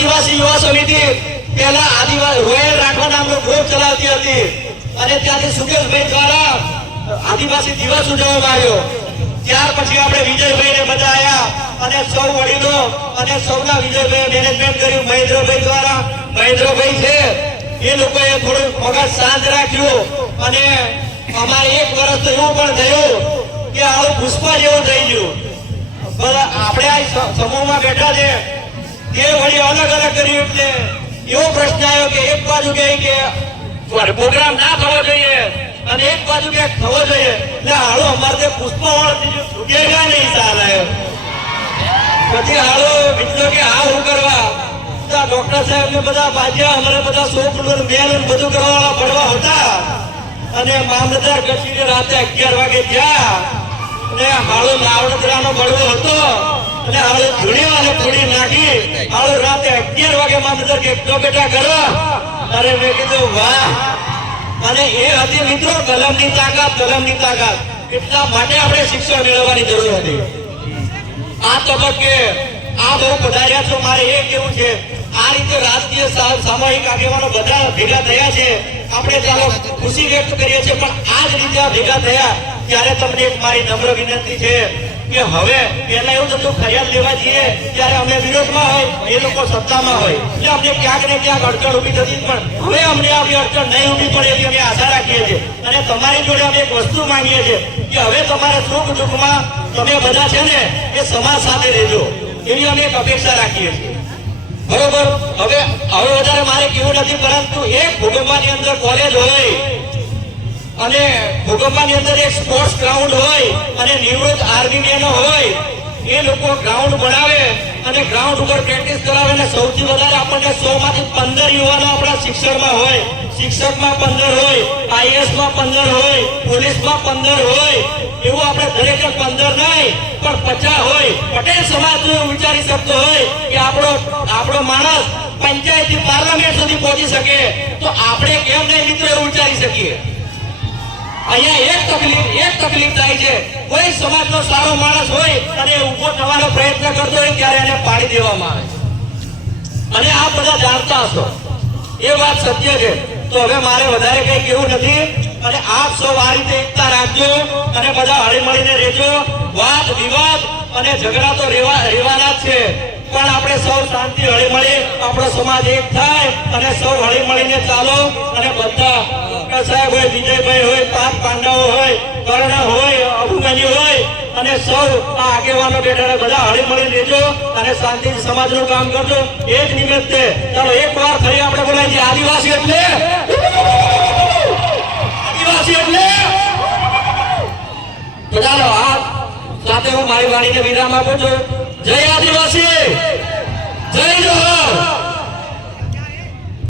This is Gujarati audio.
આદિવાસી યુવા સમિતિ પહેલા આદિવાસી રોયલ રાઠવા નામનો ગ્રુપ ચલાવતી હતી. અને ત્યાંથી સુકેશભાઈ દ્વારા આદિવાસી દિવસ ઉજવવામાં આવ્યો. ત્યાર પછી આપણે વિજયભાઈને બધા આવ્યા અને સૌ વડીલો અને સૌના વિજયભાઈ મેનેજમેન્ટ કર્યું. મહેન્દ્રભાઈ દ્વારા. મહેન્દ્રભાઈ છે, એ લોકોએ થોડું મગજ શાંત રાખ્યું. અને અમારે એક વર્ષ તો એવું પણ થયું કે આવું પુષ્પા જેવું થઈ ગયું. આપણે આ સમૂહમાં બેઠા છે. તે વળી અલગ અલગ કરી એટલે એવો પ્રશ્ન આવ્યો કે એક બાજુ કહે કે પ્રોગ્રામ ના થવો જોઈએ અને એક બાજુ કે થવો જોઈએ. એટલે હાલો અમારે તે પુષ્પા છૂટેગા નહીં સાલ આવ્યો. પછી હાલો મિત્રો કે આ હું કરવા. બધા ડોક્ટર સાહેબ ને બધા બાજ્યા, અમારે બધા સોપડું બેન મેલ બધું કરવા ભરવા હતા. અને મામલતદાર કચેરી રાતે અગિયાર વાગે ગયા. અને હાળો નાવડતરાનો બળવો હતો. અને આવડે ધૂળ્યો અને થોડી નાખી આવડે રાતે અગિયાર વાગે મામલતદાર કે તો બેટા કરો અરે મેં કીધું, વાહ. અને એ હતી મિત્રો કલમની તાકાત કલમની તાકાત. એટલા માટે આપણે શિક્ષણ મેળવવાની જરૂર હતી. આ તબક્કે આ બહુ પધાર્યા છો. મારે એ કેવું છે, આ રીતે રાજકીય સામાજિક આગેવાનો બધા ભેગા થયા છે. આપણે ચાલો ખુશી વ્યક્ત કરીએ છીએ, પણ આ જ રીતે આ ભેગા થયા, ત્યારે તમને એક મારી નમ્ર વિનંતી છે. કે હવે પહેલા એવું થતું, ખ્યાલ લેવા જઈએ, ત્યારે અમે વિરોધમાં હોય, એ લોકો સત્તામાં હોય. એટલે અમને ક્યાંક ને ક્યાંક અડચણ ઊભી થતી પણ હવે અમને આવી અડચણ નહીં ઊભી પડે એવી અમે આશા રાખીએ છીએ. અને તમારી જોડે અમે એક વસ્તુ માંગીએ છીએ કે હવે તમારા સુખ દુઃખમાં તમે બધા છે ને એ સમાજ સાથે રહેજો. એવી અમે એક અપેક્ષા રાખીએ છીએ. બરોબર? હવે હવે વધારે મારે કેવું નથી, પરંતુ એક ભૂકંપની અંદર કોલેજ હોય અને ભૂકંપની અંદર એક સ્પોર્ટ્સ ગ્રાઉન્ડ હોય અને નિવૃત્ત આર્મી મેનો હોય, એ લોકો ગ્રાઉન્ડ બનાવે અને ગ્રાઉન્ડ ઉપર પ્રેક્ટિસ કરાવે અને સૌથી વધારે આપણને સો માંથી પંદર યુવાનો આપણા શિક્ષણમાં હોય. શિક્ષકમાં પંદર હોય આઈએસમાં પંદર હોય, પોલીસમાં પંદર હોય, એવું આપણે દરેક પંદર નહીં, પણ પચાસ હોય. પટેલ સમાજ વિચારી શકતો હોય કે આપણો આપણો માણસ પંચાયતથી પાર્લામેન્ટ સુધી પહોંચી શકે. તો આપણે કેમ નહીં મિત્રો એવું વિચારી શકીએ? અહીંયા એક તકલીફ એક તકલીફ થાય છે. કોઈ સમાજનો સારો માણસ હોય અને ઊભો થવાનો પ્રયત્ન કરતો હોય, ત્યારે એને પાડી દેવામાં આવે છે. અને આ બધા જાણતા હશો. એ વાત સત્ય છે. તો હવે મારે વધારે કઈ કેવું નથી. અને આપ સૌ આ રીતે એકતા રાખજો અને બધા હળી મળીને રહેજો. વાદ વિવાદ અને ઝઘડા તો રહેવા, રહેવાના જ છે. પણ આપણે સૌ શાંતિ હળી મળી આપણો સમાજ એક થાય અને સૌ હળી મળીને ચાલો અને બધા ડોક્ટર સાહેબ હોય, વિજયભાઈ હોય પાંચ પાંડવો હોય, કર્ણ હોય, અભિમન્યુ હોય, અને સૌ આ આગેવાનો બેઠા બધા હળી મળી લેજો અને શાંતિ સમાજનું કામ કરજો. એ જ નિમિત્તે ચાલો એક વાર ફરી આપણે બોલાય આદિવાસી એટલે? આદિવાસી એટલે? તો ચાલો, આ સાથે હું મારી વાણીને વિરામ આપું છું. જય આદિવાસી! જય જોહર!